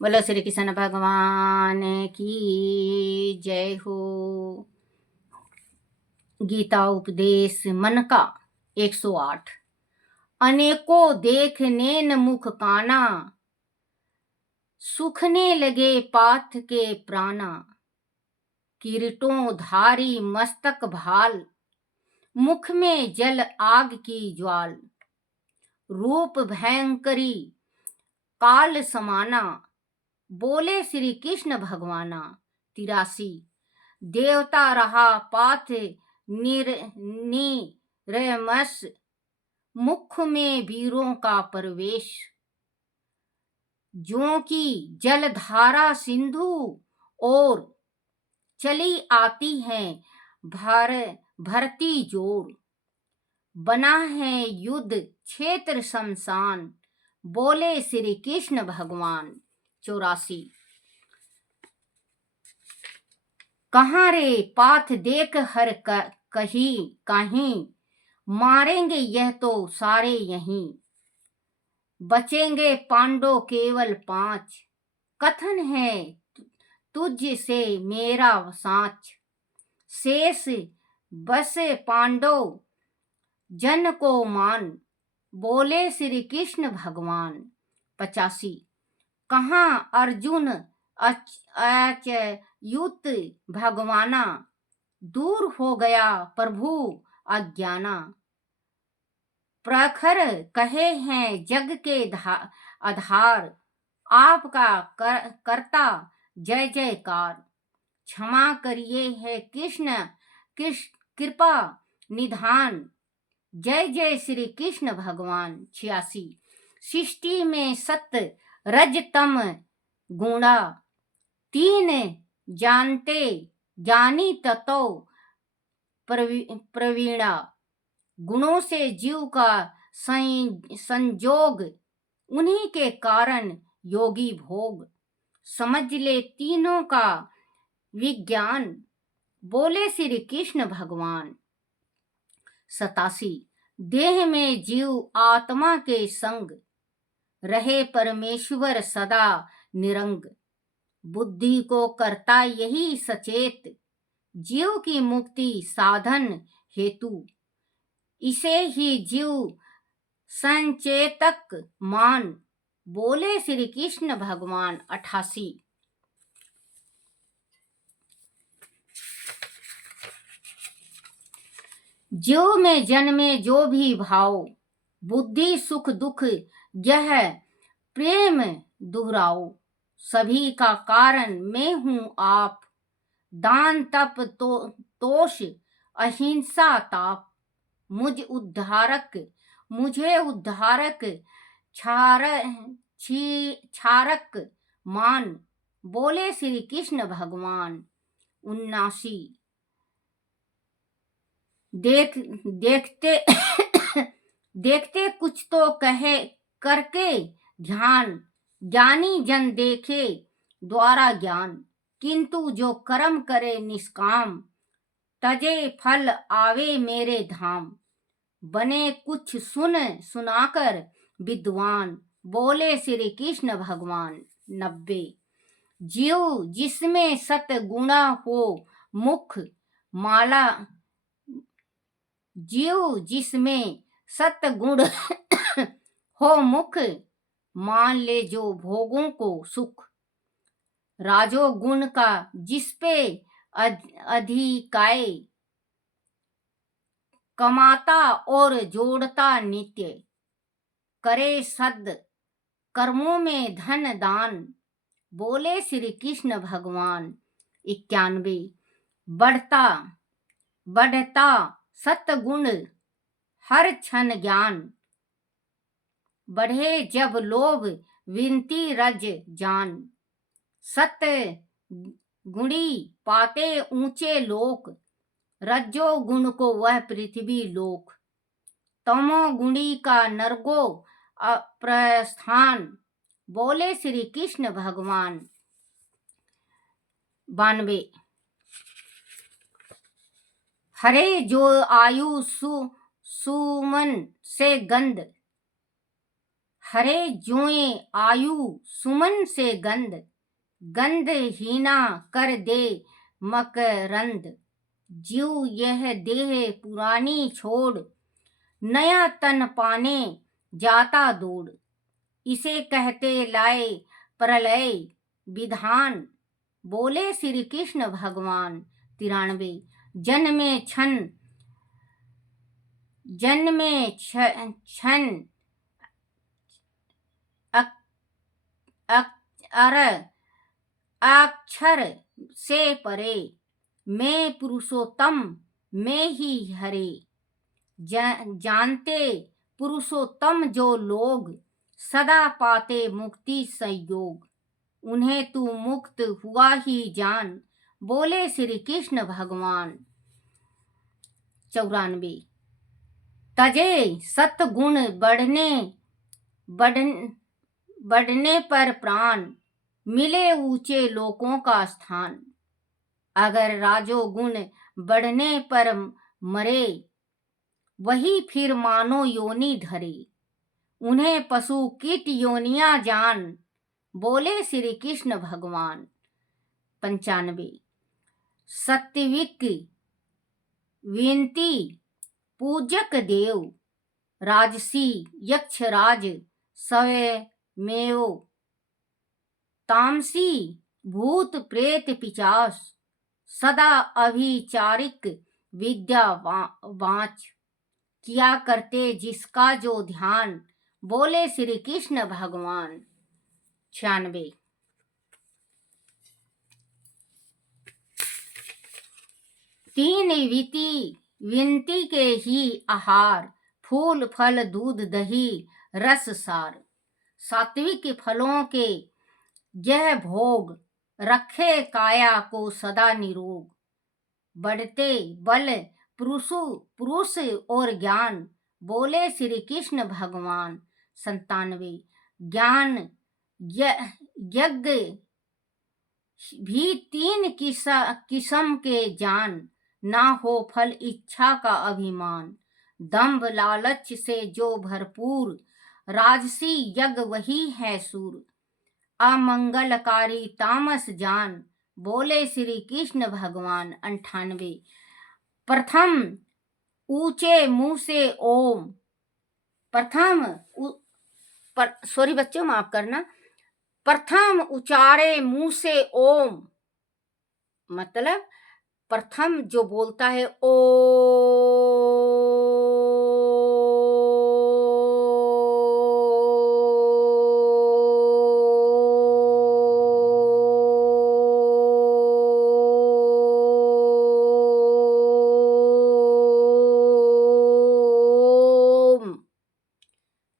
बोलो श्री कृष्ण भगवान की जय हो। गीता उपदेश मन का 108। अनेको देखने न मुख काना, सुखने लगे पाथ के प्राणा। किरीटों धारी मस्तक भाल, मुख में जल आग की ज्वाल। रूप भयंकरी काल समाना, बोले श्री कृष्ण भगवाना। 83। देवता रहा पाथ निरमस, मुख में वीरों का प्रवेश। ज्यों की जलधारा सिंधु और चली आती है भरती जोर। बना है युद्ध क्षेत्र शमशान, बोले श्री कृष्ण भगवान। 84। कहाँ रे पाथ देख हर कहीं, मारेंगे यह तो सारे यहीं। बचेंगे पांडव केवल 5, कथन है तुझ से मेरा साच। शेष बस पांडव जन को मान, बोले श्री कृष्ण भगवान। 85। कहाँ अर्जुन अच्युत भगवाना, दूर हो गया प्रभु अज्ञाना। प्रखर कहे हैं जग के आधार, आपका करता जय जयकार। क्षमा करिए है कृष्ण कृपा निधान, जय जय श्री कृष्ण भगवान। 86। सृष्टि में सत्य रज तम गुणा, 3 जानते ज्ञानी ततो प्रवीणा। गुणों से जीव का संजोग, उन्हीं के कारण योगी भोग। समझ ले तीनों का विज्ञान, बोले श्री कृष्ण भगवान। 87। देह में जीव आत्मा के संग, रहे परमेश्वर सदा निरंग। बुद्धि को करता यही सचेत, जीव की मुक्ति साधन हेतु। इसे ही जीव संचेतक मान, बोले श्री कृष्ण भगवान। 88। जीव में जन्मे जो भी भाव, बुद्धि सुख दुख यह प्रेम दुहराओ। सभी का कारण मैं हूँ आप, दान तप तोष अहिंसा ताप। मुझे उद्धारक क्षारक मान, बोले श्री कृष्ण भगवान। 79। देखते देखते कुछ तो कहे करके ध्यान, ज्ञानी जन देखे द्वारा ज्ञान। किंतु जो कर्म करे निष्काम, तजे फल आवे मेरे धाम। बने कुछ सुनाकर विद्वान, बोले श्री कृष्ण भगवान। 90। जीव जिसमें सतगुणा हो मुख माला, जीव जिसमें सतगुण हो मुख, मान ले जो भोगों को सुख। राजोगुण का जिस पे अधिकाय, कमाता और जोड़ता नित्य। करे सद कर्मों में धन दान, बोले श्री कृष्ण भगवान। 91। बढ़ता सतगुण हर क्षण ज्ञान, बढ़े जब लोभ विनती रज जान। सत्य गुणी पाते ऊंचे लोक, रज्जो गुण को वह पृथ्वी लोक। तमो गुणी का नरगो प्रस्थान, बोले श्री कृष्ण भगवान। 92। हरे जो आयु सुमन से गंध, हरे जोए आयु सुमन से गंध, गंध हीना कर दे मकरंद। जीव यह देह पुरानी छोड़, नया तन पाने जाता दौड़। इसे कहते लाए प्रलय विधान, बोले श्री कृष्ण भगवान। 93 जन्मे क्षण अक्षर से परे, मैं पुरुषोत्तम मैं ही हरे। जानते पुरुषोत्तम जो लोग, सदा पाते मुक्ति संयोग। उन्हें तू मुक्त हुआ ही जान, बोले श्री कृष्ण भगवान। 94 तजे सतगुण बढ़ने पर प्राण, मिले ऊंचे लोकों का स्थान। अगर राजोगुण बढ़ने पर मरे, वही फिर मानो योनि धरे। उन्हें पशु कीट योनियां जान, बोले श्री कृष्ण भगवान। 95 सात्विक विनती पूजक देव, राजसी यक्षराज स्वयमेव। तामसी भूत प्रेत पिशाच, सदा अभिचारिक विद्या वाच। किया करते जिसका जो ध्यान, बोले श्री कृष्ण भगवान। 96 तीन विनती के ही आहार, फूल फल दूध दही रस सार। सात्विक फलों के यह भोग, रखे काया को सदा निरोग। बढ़ते बल पुरुष और ज्ञान, बोले श्री कृष्ण भगवान। 97 ज्ञान यज्ञ भी तीन किस्म के जान, ना हो फल इच्छा का अभिमान। दंभ लालच से जो भरपूर, राजसी यज्ञ वही है सूर। अमंगलकारी तामस जान, बोले श्री कृष्ण भगवान। 98 प्रथम ऊंचे मुंह से ओम, सॉरी बच्चों माफ करना, प्रथम उचारे मुंह से ओम, मतलब प्रथम जो बोलता है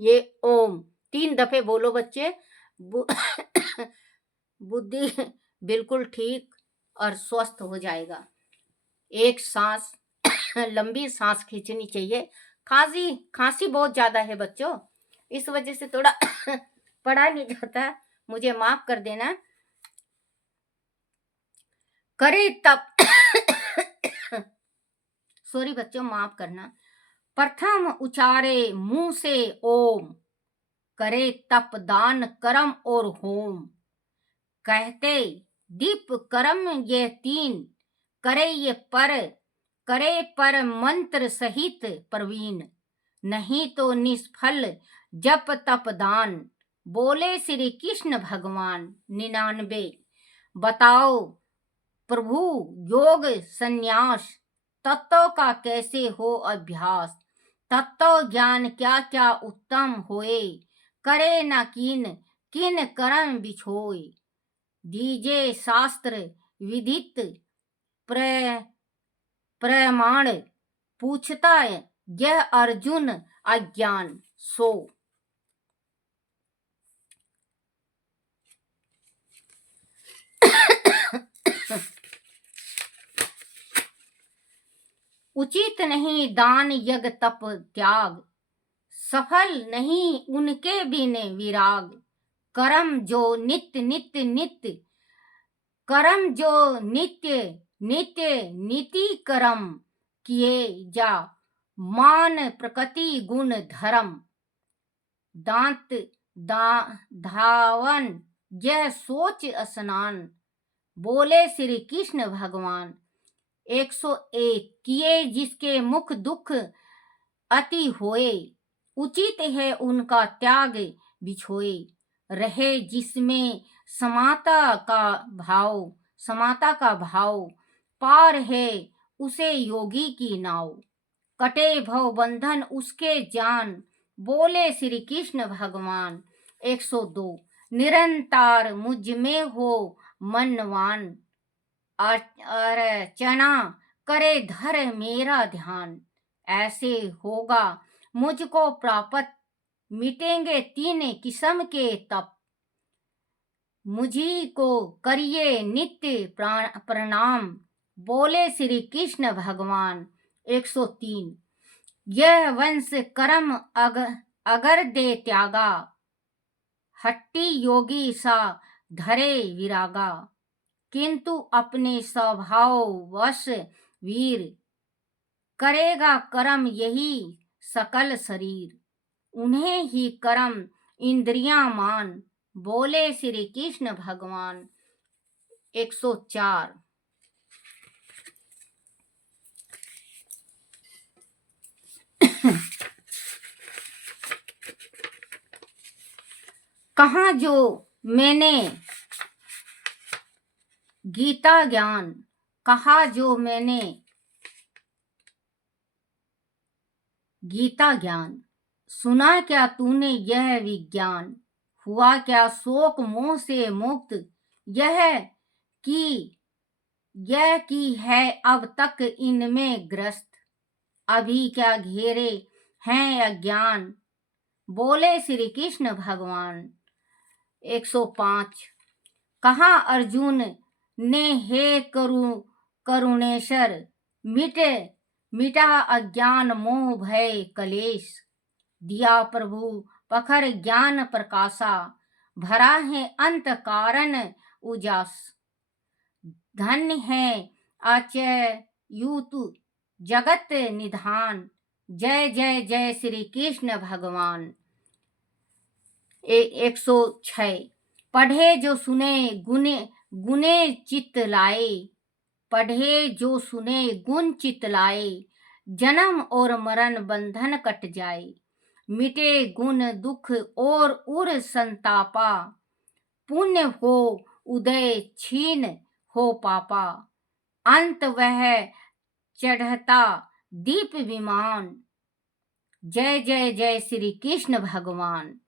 ये ओम 3 दफे बोलो बच्चे। बुद्धि बिल्कुल ठीक और स्वस्थ हो जाएगा। एक सांस लंबी सांस खींचनी चाहिए। खांसी बहुत ज्यादा है बच्चों, इस वजह से थोड़ा पढ़ा नहीं जाता, मुझे माफ कर देना। करे तब सॉरी बच्चों माफ करना। प्रथम उचारे मुंह से ओम, करे तप दान कर्म और होम। कहते दीप कर्म ये 3, करे पर मंत्र सहित प्रवीण। नहीं तो निष्फल जप तप दान, बोले श्री कृष्ण भगवान। 99 बताओ प्रभु योग संन्यास, तत्व का कैसे हो अभ्यास। तत्व ज्ञान क्या क्या उत्तम होए, करे न किन कर्म बिछोए। दीजे शास्त्र विदित प्रमाण, पूछता यह अर्जुन अज्ञान सो। उचित नहीं दान यज्ञ तप त्याग, सफल नहीं उनके बिन विराग। कर्म जो नित्य नीति कर्म किए जा, मान प्रकृति गुण धर्म। दांत धावन यह सोच स्नान, बोले श्री कृष्ण भगवान। 101 किए जिसके मुख दुख अति होए, उचित है उनका त्याग बिछोए। रहे जिसमें समाता का भाव, पार है उसे योगी की नाव। कटे भव बंधन उसके जान, बोले श्री कृष्ण भगवान। 102 निरंतर मुझ में हो मनवान, अर्चना करे धर मेरा ध्यान। ऐसे होगा मुझको प्राप्त, मिटेंगे 3 किस्म के तप। मुझी को करिए नित्य प्रणाम, बोले श्री कृष्ण भगवान। 103 यह वंश कर्म अगर दे त्यागा, हट्टी योगी सा धरे विरागा। किंतु अपने स्वभाव वश वीर, करेगा कर्म यही सकल शरीर। उन्हें ही कर्म इंद्रियां मान, बोले श्री कृष्ण भगवान। 104 कहा जो मैंने गीता ज्ञान, कहा जो मैंने गीता ज्ञान। सुना क्या तूने यह विज्ञान, हुआ क्या शोक मोह से मुक्त। यह की है अब तक इनमें ग्रस्त, अभी क्या घेरे हैं अज्ञान, बोले श्री कृष्ण भगवान। 105 कहा अर्जुन ने हे करुणेश्वर, मिटा अज्ञान मोह भय कलेश। दिया प्रभु पखर ज्ञान प्रकाशा, भरा है अंत कारण उजास। धन्य है अच्युत जगत निधान, जय जय जय श्री कृष्ण भगवान। 106 पढ़े जो सुने गुने चित लाए, पढ़े जो सुने गुण चित लाए। जन्म और मरण बंधन कट जाए, मिटे गुण दुख और उर संतापा। पुण्य हो उदय छीन हो पापा, अंत वह चढ़ता दीप विमान। जय जय जय श्री कृष्ण भगवान।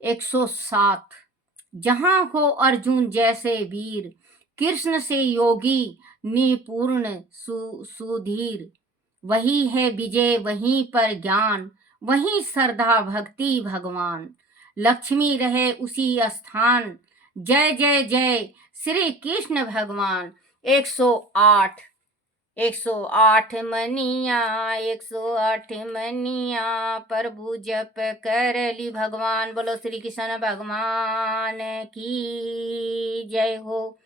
107 जहां हो अर्जुन जैसे वीर, कृष्ण से योगी निपूर्ण सुधीर। वही है विजय वहीं पर ज्ञान, वहीं श्रद्धा भक्ति भगवान। लक्ष्मी रहे उसी स्थान, जय जय जय श्री कृष्ण भगवान। 108 108 मनिया 108 मनिया, प्रभु जप कर ली भगवान। बोलो श्री कृष्ण भगवान की जय हो।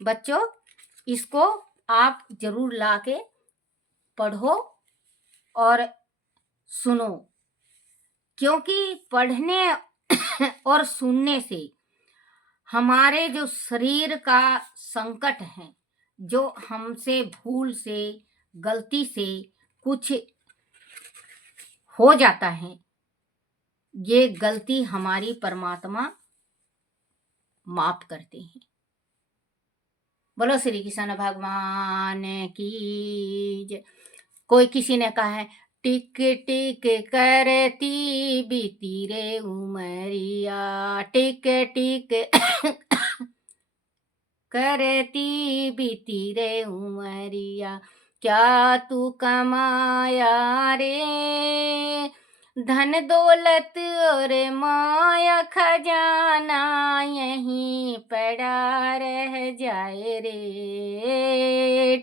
बच्चों इसको आप जरूर लाके पढ़ो और सुनो, क्योंकि पढ़ने और सुनने से हमारे जो शरीर का संकट है, जो हमसे भूल से गलती से कुछ हो जाता है, ये गलती हमारी परमात्मा माफ करते हैं। बोलो श्री कृष्ण भगवान की जय। कोई किसी ने कहा है टिक टिक करती बीती रे उमरिया, टिक टिक करती बीती रे उमरिया। क्या तू कमाया रे धन दौलत और माया, खजाना यहीं पड़ा रह जाए रे।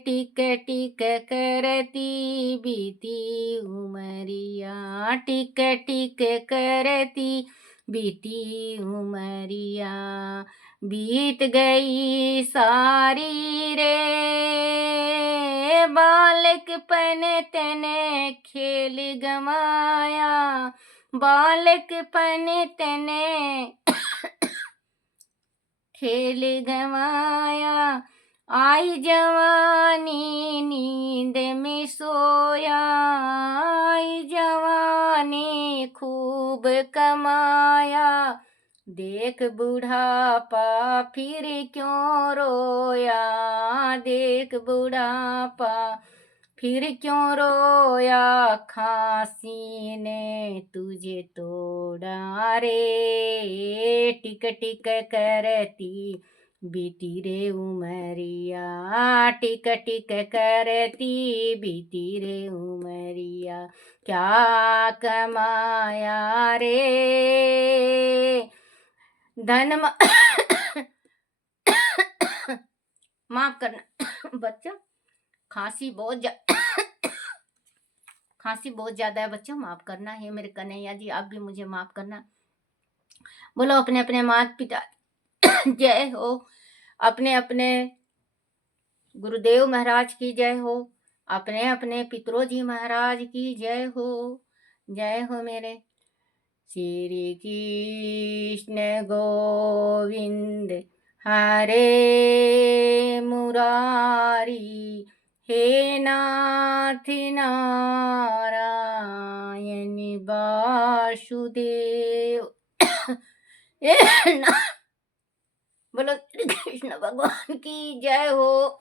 टिक टिक करती बीती उमरिया, टिक टिक करती बीती उमरिया। बीत गई सारी रे, बालकपन तने खेल गमाया, बालकपन तने खेल गवाया। आई जवानी नींद में सोया, आई जवानी खूब कमाया, देख बुढ़ापा फिर क्यों रोया, देख बुढ़ापा फिर क्यों रोया, खांसी ने तुझे तोड़ा रे, टिक टिक करती बीती रे उमरिया, टिक टिक करती बीती रे उमरिया, क्या कमाया रे धन माफ करना बच्चा, खांसी बहुत खांसी बहुत ज्यादा है बच्चों, माफ करना है मेरे कन्हैया जी, आप भी मुझे माफ करना। बोलो अपने अपने माता पिता जय हो, अपने अपने गुरुदेव महाराज की जय हो, अपने अपने पितरोजी महाराज की जय हो, जय हो मेरे। श्री कृष्ण गोविंद हरे मुरारी, हे नाथ नारायण वासुदेव बोलो श्री कृष्ण भगवान की जय हो।